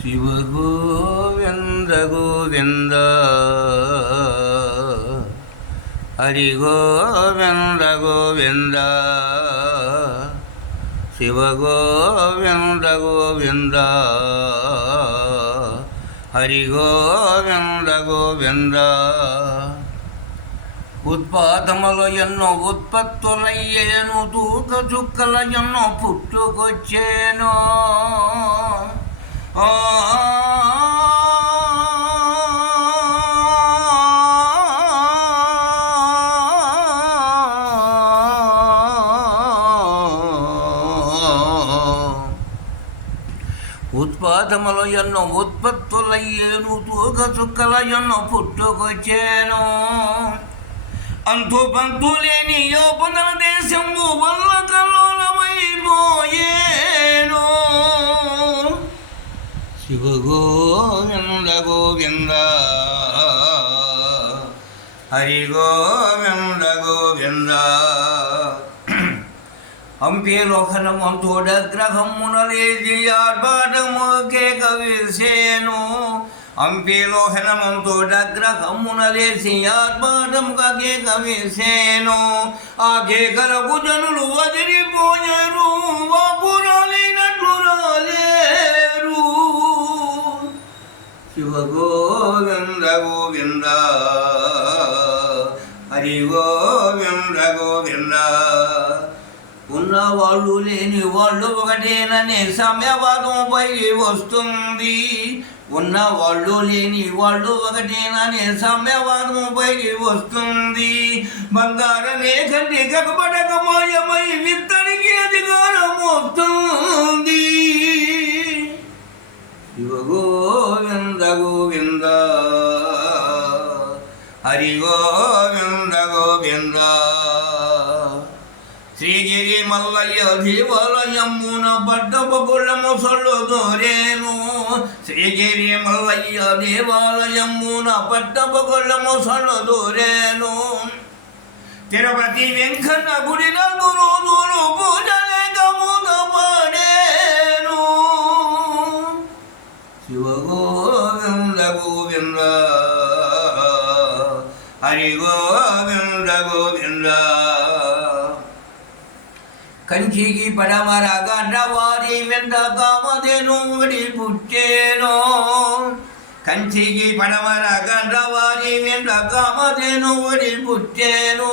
శివ గోవింద గోవింద హరి గోవింద గోవింద శివ గోవింద గోవింద హరి గోవింద గోవింద. ఉత్పాదములు ఎన్నో ఉత్పత్తులయ్యేను, తూక చుక్కల ఎన్నో పుట్టుకొచ్చేను. ఉత్పాదములు ఎన్నో ఉత్పత్తులయ్యేను, తూక చుక్కల ఎన్నో పుట్టుకొచ్చేను. అంతు పంతు లేని యోపన దేశము వల్ల కల్లోలమైపోయేను. శివ గోవింద గోవింద హరి గోవింద గోవింద. హంపిలోహనమంతోడ గ్రహమునలేసి ఆర్భాటముకే కవిసేను. హంపిలోహనమంతోడ గ్రహమునలేసి ఆర్భాటముగా కవిసేను. ఆ కేకలకు జనులు వదిలిపోయారు, వాపురాలైనట్లు రాలేరు. శివ గోవింద గోవింద హరి గోవింద గోవింద. ఉన్నవాళ్ళు లేని వాళ్ళు ఒకటేననే సమయవాదం పైకి వస్తుంది. ఉన్నవాళ్ళు లేని వాళ్ళు ఒకటేననే సమయవాదం పైకి వస్తుంది. బంగారమే కంటి కకపడక మాయమై విత్తడికి అధికారం వస్తుంది. శివ గోవింద గోవింద హరి గోవింద గోవింద. శ్రీగిరి మల్లయ్య దేవాలయమున పట్టపగుళ్ళ మొసళ్ళు దోరేను. శ్రీగిరి మల్లయ్య దేవాలయమున పట్టపగుళ్ళ మొసళ్ళు దోరేను. తిరుపతి వెంకన్న గుడి నందు రోజులు పూజలేక మూతపడేను. శివ గోవింద గోవింద హరి గోవింద గోవింద. కంచికి పడమర గడ్డవారి వెంట కామధేను ఒకటి పుట్టేను. కంచికి పడమర గడ్డవారి వెంట కామధేను ఒకటి పుట్టేను.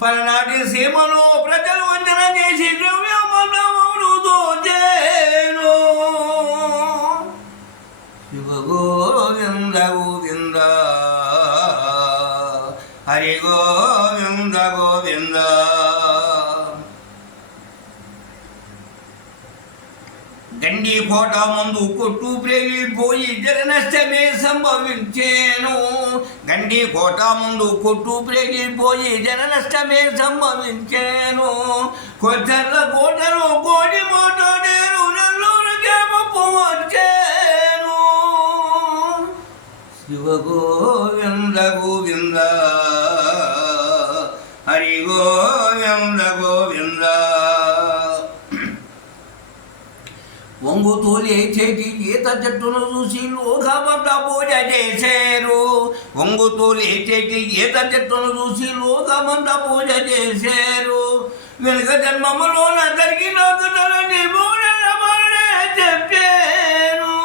పలనాటి సీమలో ప్రజలు వంచన చేసి ద్రవ్యమౌలు దోచేను. శివ గోవింద గోవింద హరి గోవింద గోవింద. గండి కోట ముందు కొట్టు ప్రేలిపోయి జన నష్టమే సంభవించేను. గండి కోట ముందు కొట్టు ప్రేలిపోయి జన నష్టమే సంభవించేను. కొచ్చర్ల కోటలో కోడి మాట్లాడేరు, నల్లూరుకే ముప్పు వచ్చేను. శివ గోవింద గోవింద హరి గోవింద గోవింద. ఒంగుతోలే చేటి ఈత చెట్టును చూసి లోకమంత పూజ చేశారు. ఒంగుతోలే చేటి ఈత చెట్టును చూసి లోకమంత పూజ చేశారు. వెనుక జన్మములోన జరిగిన కథలని మూడనే చెప్పారు.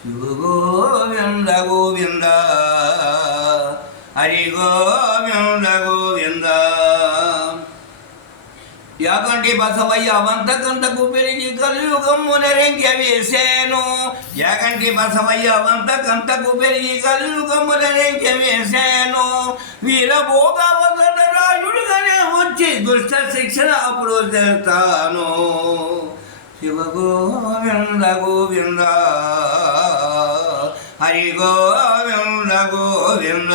శివ గోవింద గోవింద హరి గోవింద గోవింద. యాగంటి బసవయ్య వంతకంతకు పెరిగి కలియుగమున రెంగ వేశాను. యాగంటి బసవయ్య వంతకంతకు పెరిగి కలియుగమున రెంగ వేశాను. వీరభోగవసన రాయుడుగానే వచ్చి దుష్ట శిక్షణ అప్పుడు చేస్తాను. శివ గోవింద గోవింద హరి గోవింద గోవింద.